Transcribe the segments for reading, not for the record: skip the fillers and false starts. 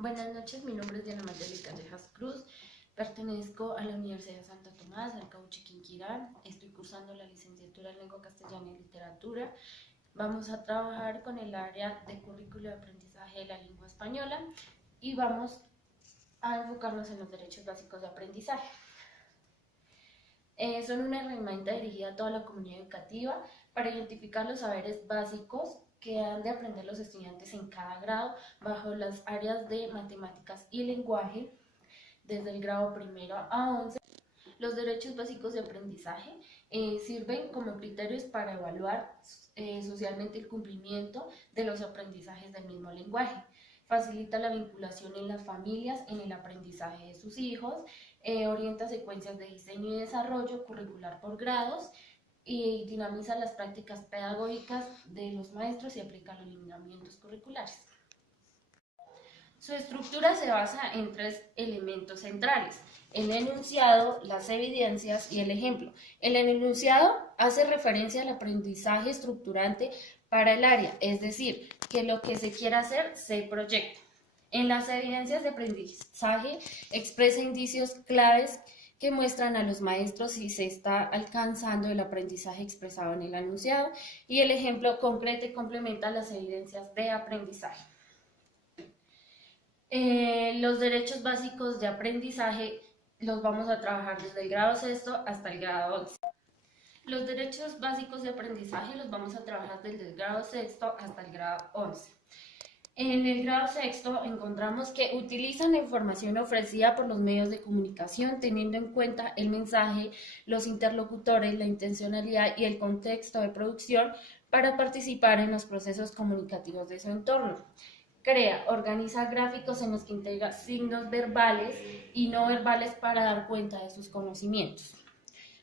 Buenas noches, mi nombre es Diana Mayeli Callejas Cruz, pertenezco a la Universidad de Santo Tomás, al Cauchi Quinquirá, estoy cursando la licenciatura en Lengua Castellana y Literatura. Vamos a trabajar con el área de currículo de aprendizaje de la lengua española y vamos a enfocarnos en los derechos básicos de aprendizaje. Son una herramienta dirigida a toda la comunidad educativa para identificar los saberes básicos que han de aprender los estudiantes en cada grado bajo las áreas de matemáticas y lenguaje desde el grado primero a 11. Los derechos básicos de aprendizaje sirven como criterios para evaluar socialmente el cumplimiento de los aprendizajes del mismo lenguaje. Facilita la vinculación en las familias en el aprendizaje de sus hijos, orienta secuencias de diseño y desarrollo curricular por grados y dinamiza las prácticas pedagógicas de los maestros y aplica los lineamientos curriculares. Su estructura se basa en 3 elementos centrales: el enunciado, las evidencias y el ejemplo. El enunciado hace referencia al aprendizaje estructurante para el área, es decir, que lo que se quiera hacer se proyecta. En las evidencias de aprendizaje expresa indicios claves que muestran a los maestros si se está alcanzando el aprendizaje expresado en el enunciado, y el ejemplo concreta y complementa las evidencias de aprendizaje. Los derechos básicos de aprendizaje los vamos a trabajar desde el grado sexto hasta el grado 11. Los derechos básicos de aprendizaje los vamos a trabajar desde el grado sexto hasta el grado 11. En el grado sexto encontramos que utilizan la información ofrecida por los medios de comunicación teniendo en cuenta el mensaje, los interlocutores, la intencionalidad y el contexto de producción para participar en los procesos comunicativos de su entorno. Crea, organiza gráficos en los que integra signos verbales y no verbales para dar cuenta de sus conocimientos.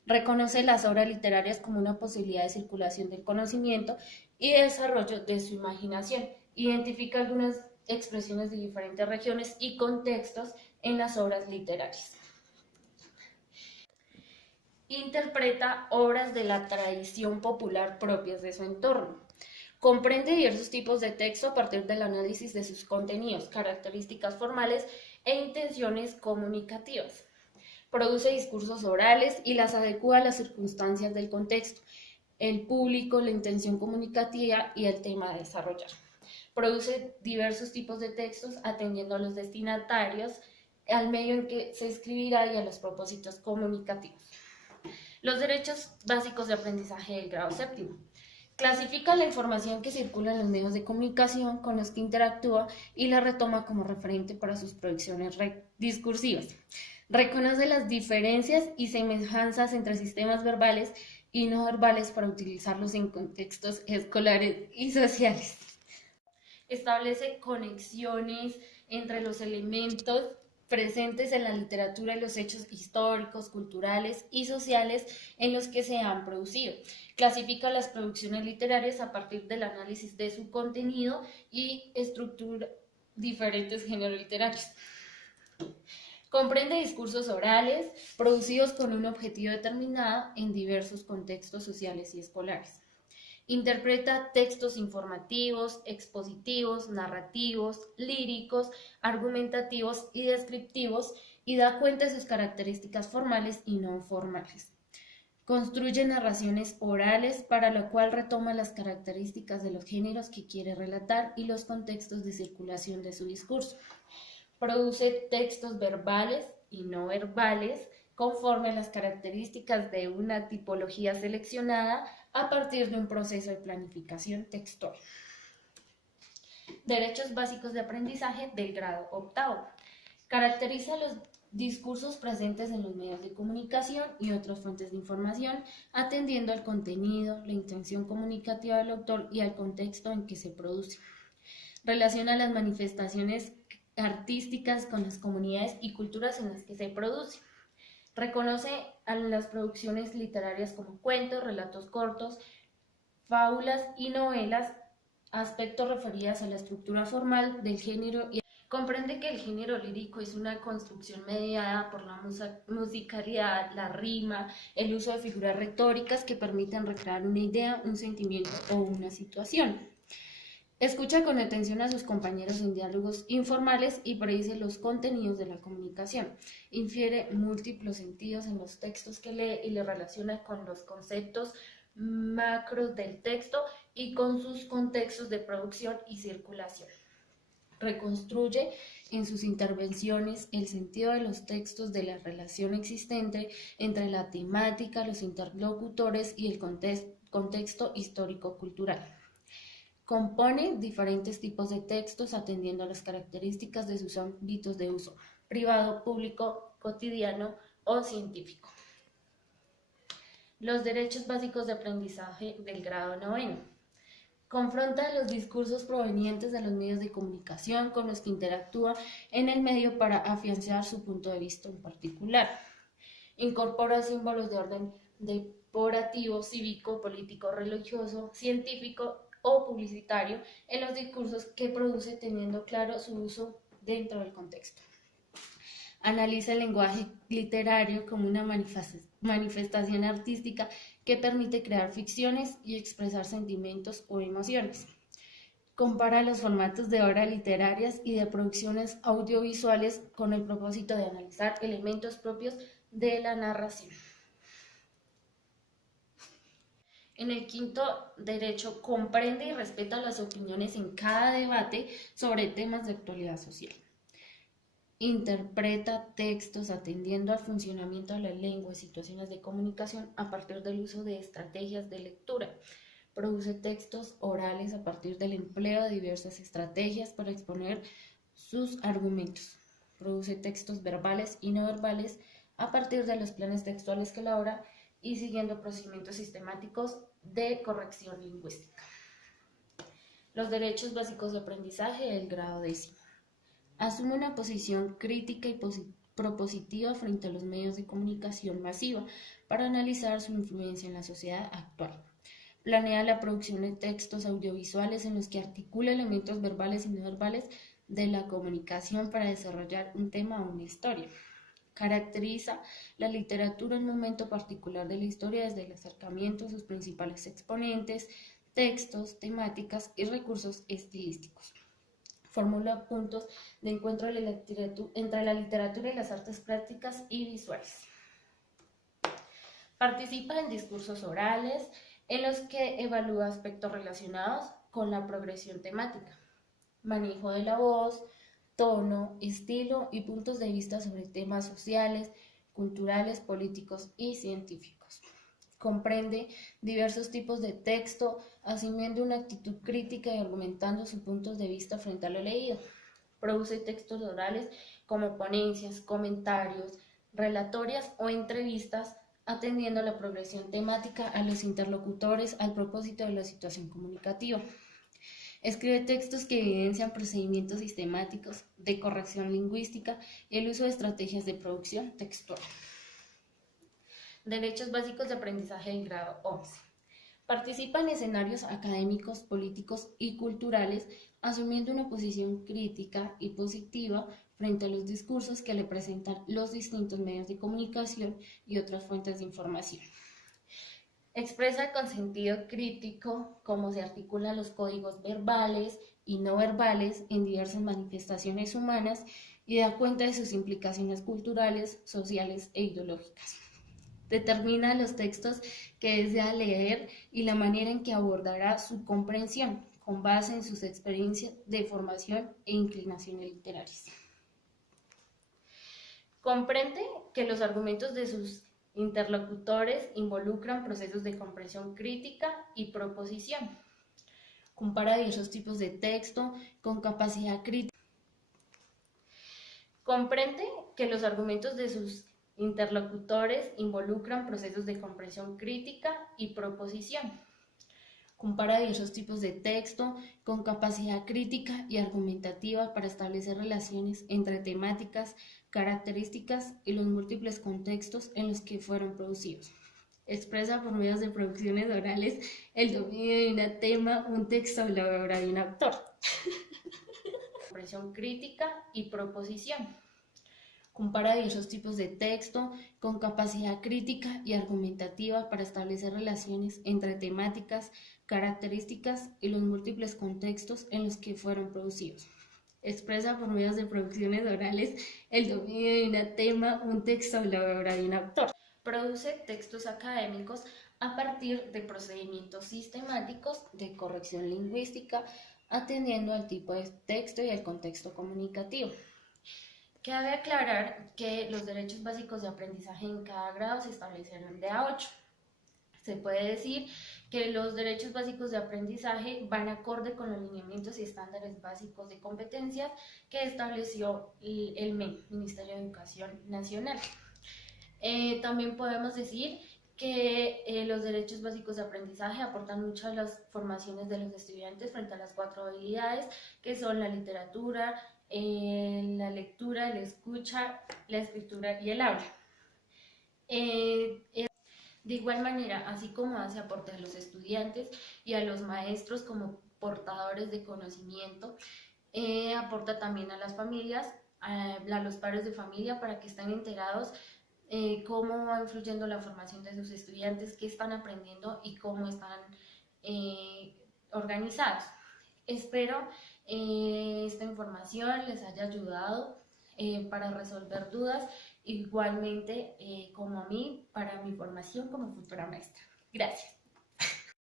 Reconoce las obras literarias como una posibilidad de circulación del conocimiento y de desarrollo de su imaginación. Identifica algunas expresiones de diferentes regiones y contextos en las obras literarias. Interpreta obras de la tradición popular propias de su entorno. Comprende diversos tipos de texto a partir del análisis de sus contenidos, características formales e intenciones comunicativas. Produce discursos orales y las adecua a las circunstancias del contexto, el público, la intención comunicativa y el tema a desarrollar. Produce diversos tipos de textos atendiendo a los destinatarios, al medio en que se escribirá y a los propósitos comunicativos. Los derechos básicos de aprendizaje del grado séptimo. Clasifica la información que circula en los medios de comunicación con los que interactúa y la retoma como referente para sus producciones discursivas. Reconoce las diferencias y semejanzas entre sistemas verbales y no verbales para utilizarlos en contextos escolares y sociales. Establece conexiones entre los elementos presentes en la literatura y los hechos históricos, culturales y sociales en los que se han producido. Clasifica las producciones literarias a partir del análisis de su contenido y estructura diferentes géneros literarios. Comprende discursos orales producidos con un objetivo determinado en diversos contextos sociales y escolares. Interpreta textos informativos, expositivos, narrativos, líricos, argumentativos y descriptivos y da cuenta de sus características formales y no formales. Construye narraciones orales para lo cual retoma las características de los géneros que quiere relatar y los contextos de circulación de su discurso. Produce textos verbales y no verbales conforme a las características de una tipología seleccionada a partir de un proceso de planificación textual. Derechos básicos de aprendizaje del grado octavo. Caracteriza los discursos presentes en los medios de comunicación y otras fuentes de información, atendiendo al contenido, la intención comunicativa del autor y al contexto en que se produce. Relaciona las manifestaciones artísticas con las comunidades y culturas en las que se produce. Reconoce a las producciones literarias como cuentos, relatos cortos, fábulas y novelas, aspectos referidos a la estructura formal del género y comprende que el género lírico es una construcción mediada por la musicalidad, la rima, el uso de figuras retóricas que permiten recrear una idea, un sentimiento o una situación. Escucha con atención a sus compañeros en diálogos informales y predice los contenidos de la comunicación. Infiere múltiples sentidos en los textos que lee y le relaciona con los conceptos macros del texto y con sus contextos de producción y circulación. Reconstruye en sus intervenciones el sentido de los textos de la relación existente entre la temática, los interlocutores y el contexto histórico-cultural. Compone diferentes tipos de textos atendiendo a las características de sus ámbitos de uso, privado, público, cotidiano o científico. Los derechos básicos de aprendizaje del grado noveno. Confronta los discursos provenientes de los medios de comunicación con los que interactúa en el medio para afianzar su punto de vista en particular. Incorpora símbolos de orden decorativo, cívico, político, religioso, científico o publicitario en los discursos que produce teniendo claro su uso dentro del contexto. Analiza el lenguaje literario como una manifestación artística que permite crear ficciones y expresar sentimientos o emociones. Compara los formatos de obras literarias y de producciones audiovisuales con el propósito de analizar elementos propios de la narración. En el quinto derecho, comprende y respeta las opiniones en cada debate sobre temas de actualidad social. Interpreta textos atendiendo al funcionamiento de la lengua y situaciones de comunicación a partir del uso de estrategias de lectura. Produce textos orales a partir del empleo de diversas estrategias para exponer sus argumentos. Produce textos verbales y no verbales a partir de los planes textuales que elabora y siguiendo procedimientos sistemáticos de corrección lingüística. Los derechos básicos de aprendizaje del grado décimo. Asume una posición crítica y propositiva frente a los medios de comunicación masiva para analizar su influencia en la sociedad actual. Planea la producción de textos audiovisuales en los que articula elementos verbales y no verbales de la comunicación para desarrollar un tema o una historia. Caracteriza la literatura en un momento particular de la historia desde el acercamiento a sus principales exponentes, textos, temáticas y recursos estilísticos. Formula puntos de encuentro entre la literatura y las artes plásticas y visuales. Participa en discursos orales en los que evalúa aspectos relacionados con la progresión temática, manejo de la voz, tono, estilo y puntos de vista sobre temas sociales, culturales, políticos y científicos. Comprende diversos tipos de texto, asumiendo una actitud crítica y argumentando sus puntos de vista frente a lo leído. Produce textos orales como ponencias, comentarios, relatorias o entrevistas, atendiendo a la progresión temática, a los interlocutores, al propósito de la situación comunicativa. Escribe textos que evidencian procedimientos sistemáticos de corrección lingüística y el uso de estrategias de producción textual. Derechos básicos de aprendizaje del grado 11. Participa en escenarios académicos, políticos y culturales, asumiendo una posición crítica y positiva frente a los discursos que le presentan los distintos medios de comunicación y otras fuentes de información. Expresa con sentido crítico cómo se articulan los códigos verbales y no verbales en diversas manifestaciones humanas y da cuenta de sus implicaciones culturales, sociales e ideológicas. Determina los textos que desea leer y la manera en que abordará su comprensión, con base en sus experiencias de formación e inclinaciones literarias. Comprende que los argumentos de sus interlocutores involucran procesos de comprensión crítica y proposición. Compara diversos tipos de texto con capacidad crítica. Comprende que los argumentos de sus interlocutores involucran procesos de comprensión crítica y proposición. Compara diversos tipos de texto con capacidad crítica y argumentativa para establecer relaciones entre temáticas, características y los múltiples contextos en los que fueron producidos. Expresa por medios de producciones orales el dominio de un tema, un texto o la obra de un autor. Comprensión crítica y proposición. Compara diversos tipos de texto con capacidad crítica y argumentativa para establecer relaciones entre temáticas, características y los múltiples contextos en los que fueron producidos. Expresa por medios de producciones orales el dominio de un tema, un texto o la obra de un autor. Produce textos académicos a partir de procedimientos sistemáticos de corrección lingüística, atendiendo al tipo de texto y al contexto comunicativo. Cabe aclarar que los derechos básicos de aprendizaje en cada grado se establecerán de a 8. Se puede decir que los derechos básicos de aprendizaje van acorde con los lineamientos y estándares básicos de competencias que estableció el MEN, Ministerio de Educación Nacional. También podemos decir que los derechos básicos de aprendizaje aportan mucho a las formaciones de los estudiantes frente a las 4 habilidades, que son la literatura, la lectura, la escucha, la escritura y el habla. De igual manera, así como hace aporte a los estudiantes y a los maestros como portadores de conocimiento, aporta también a las familias, a los padres de familia para que estén enterados cómo va influyendo la formación de sus estudiantes, qué están aprendiendo y cómo están organizados. Espero esta información les haya ayudado para resolver dudas, igualmente como a mí, para mi formación como futura maestra. Gracias.